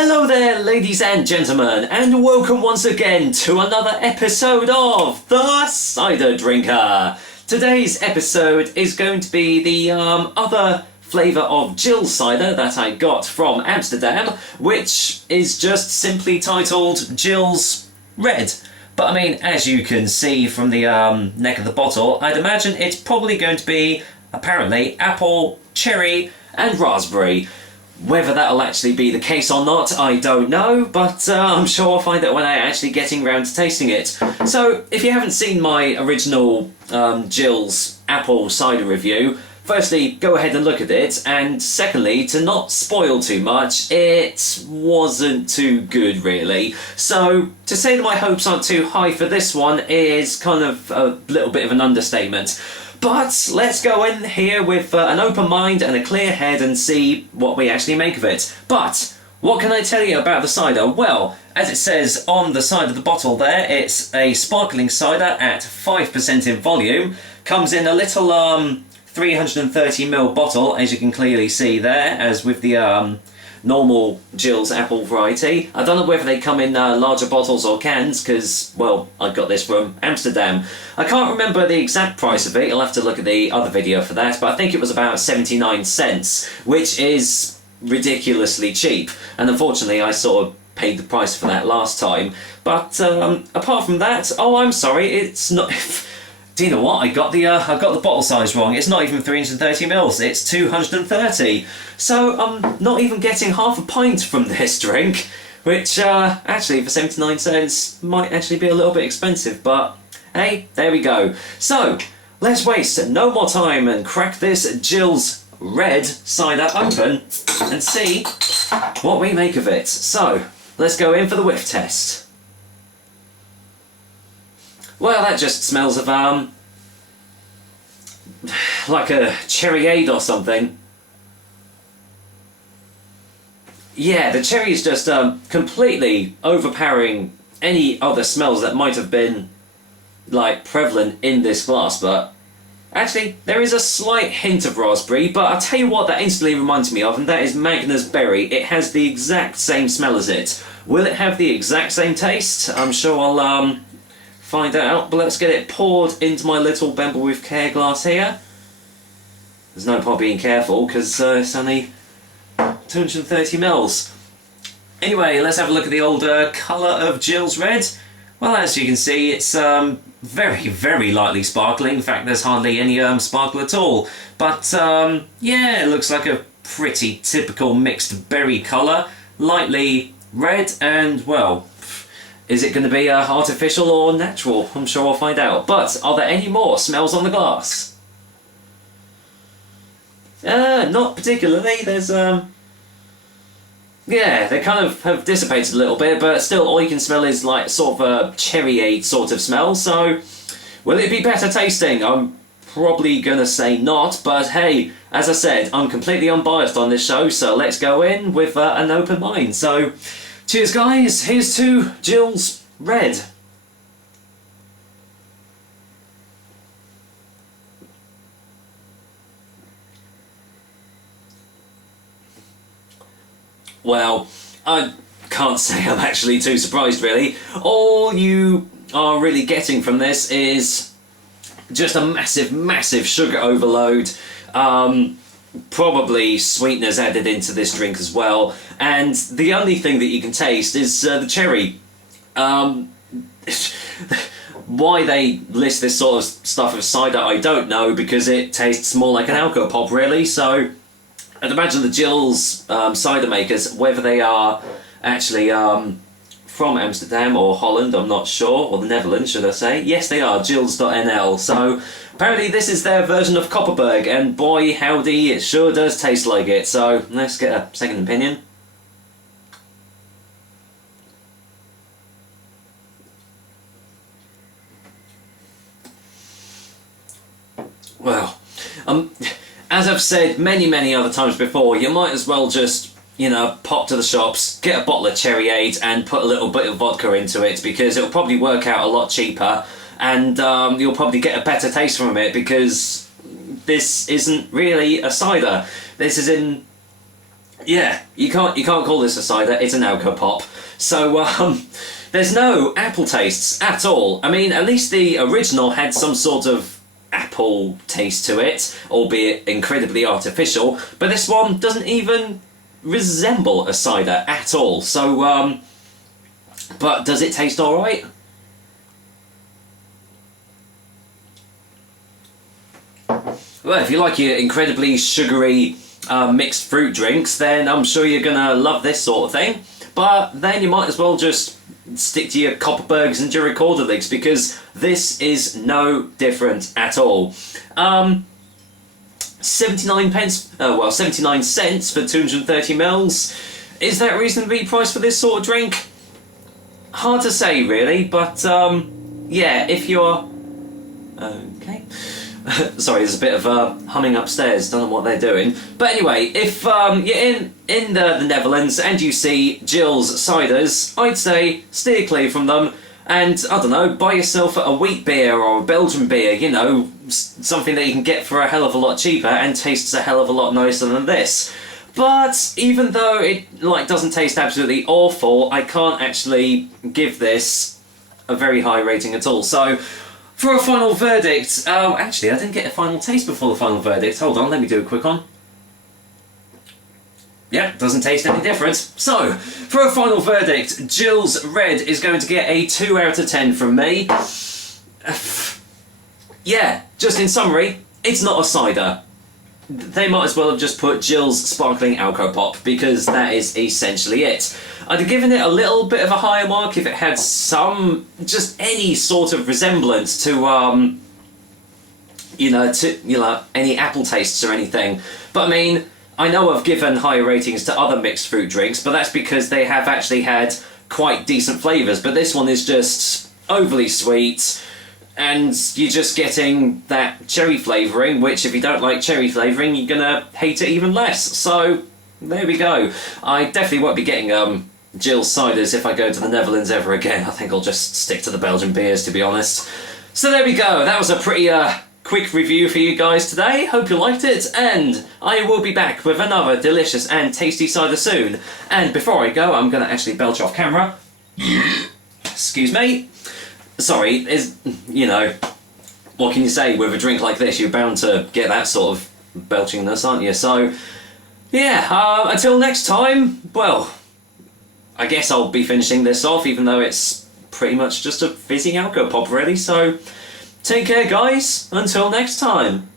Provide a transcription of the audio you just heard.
Hello there, ladies and gentlemen, and welcome once again to another episode of The Cider Drinker. Today's episode is going to be the other flavour of Jillz cider that I got from Amsterdam, which is just simply titled Jillz Red. But I mean, as you can see from the neck of the bottle, I'd imagine it's probably going to be, apparently, apple, cherry and raspberry. Whether that'll actually be the case or not, I don't know, but I'm sure I'll find out when I'm actually getting round to tasting it. So, if you haven't seen my original Jillz apple cider review, firstly, go ahead and look at it, and secondly, to not spoil too much, it wasn't too good, really. So, to say that my hopes aren't too high for this one is kind of a little bit of an understatement. But let's go in here with an open mind and a clear head and see what we actually make of it. But what can I tell you about the cider? Well, as it says on the side of the bottle there, it's a sparkling cider at 5% in volume. Comes in a little 330ml bottle, as you can clearly see there, as with the normal Jillz apple variety. I don't know whether they come in larger bottles or cans, because, well, I got this from Amsterdam. I can't remember the exact price of it, you'll have to look at the other video for that, but I think it was about 79 cents, which is ridiculously cheap, and unfortunately I sort of paid the price for that last time. But apart from that, oh, I'm sorry, it's not... Do you know what? I got the bottle size wrong. It's not even 330ml. It's 230. So I'm not even getting half a pint from this drink, which actually for 79 cents might actually be a little bit expensive. But hey, there we go. So let's waste no more time and crack this Jillz Red cider open and see what we make of it. So let's go in for the whiff test. Well, that just smells of, like a cherryade or something. Yeah, the cherry is just, completely overpowering any other smells that might have been, like, prevalent in this glass, but... Actually, there is a slight hint of raspberry, but I'll tell you what that instantly reminds me of, and that is Magnus Berry. It has the exact same smell as it. Will it have the exact same taste? I'm sure I'll, find out, but let's get it poured into my little Bemble with Care glass here. There's no point being careful because it's only 230ml. Anyway, let's have a look at the old colour of Jillz Red. Well, as you can see, it's very, very lightly sparkling. In fact, there's hardly any sparkle at all. But yeah, it looks like a pretty typical mixed berry colour. Lightly red and, well, is it going to be artificial or natural? I'm sure we'll find out. But are there any more smells on the glass? Not particularly. There's yeah, they kind of have dissipated a little bit, but still all you can smell is like sort of a cherryade sort of smell. So will it be better tasting? I'm probably going to say not, but hey, as I said, I'm completely unbiased on this show, so let's go in with an open mind. So cheers guys, here's to Jillz Red. Well, I can't say I'm actually too surprised really. All you are really getting from this is just a massive, massive sugar overload. Probably sweeteners added into this drink as well, and the only thing that you can taste is the cherry. Why they list this sort of stuff as cider, I don't know, because it tastes more like an alcohol pop really. So I'd imagine the Jillz cider makers, whether they are actually from Amsterdam or Holland, I'm not sure, or the Netherlands, should I say. Yes, they are, Jillz.nl. So apparently this is their version of Kopperberg, and boy howdy, it sure does taste like it. So let's get a second opinion. Well, as I've said many, many other times before, you might as well just, you know, pop to the shops, get a bottle of cherryade and put a little bit of vodka into it, because it'll probably work out a lot cheaper, and you'll probably get a better taste from it, because this isn't really a cider. This is in Yeah, you can't call this a cider. It's an alco pop. So there's no apple tastes at all. I mean, at least the original had some sort of apple taste to it, albeit incredibly artificial. But this one doesn't even resemble a cider at all. So but does it taste all right? Well, if you like your incredibly sugary mixed fruit drinks, then I'm sure you're gonna love this sort of thing. But then you might as well just stick to your Copperbergs and your Recorderligs, because this is no different at all. 79 pence, well, 79 cents for 230 mils. Is that reasonably priced for this sort of drink? Hard to say, really, but yeah, if you're... Okay. Sorry, there's a bit of humming upstairs, don't know what they're doing. But anyway, if you're in the Netherlands and you see Jillz ciders, I'd say steer clear from them, and, I don't know, buy yourself a wheat beer or a Belgian beer, you know, something that you can get for a hell of a lot cheaper and tastes a hell of a lot nicer than this. But even though it doesn't taste absolutely awful, I can't actually give this a very high rating at all. So, for a final verdict, actually I didn't get a final taste before the final verdict. Hold on, let me do a quick one. Yeah, doesn't taste any different. So, for a final verdict, Jillz Red is going to get a 2 out of 10 from me. Yeah, just in summary, it's not a cider. They might as well have just put Jillz Sparkling Alco Pop, because that is essentially it. I'd have given it a little bit of a higher mark if it had some, just any sort of resemblance to, any apple tastes or anything. But I mean, I know I've given higher ratings to other mixed fruit drinks, but that's because they have actually had quite decent flavours. But this one is just overly sweet, and you're just getting that cherry flavouring, which if you don't like cherry flavouring, you're gonna hate it even less. So, there we go. I definitely won't be getting Jillz ciders if I go to the Netherlands ever again. I think I'll just stick to the Belgian beers, to be honest. So there we go. That was a pretty quick review for you guys today. Hope you liked it, and I will be back with another delicious and tasty cider soon. And before I go, I'm gonna actually belch off camera. Excuse me. Sorry, what can you say with a drink like this? You're bound to get that sort of belchingness, aren't you? So, yeah, until next time, well, I guess I'll be finishing this off, even though it's pretty much just a fizzing alco pop, really. So, take care, guys. Until next time.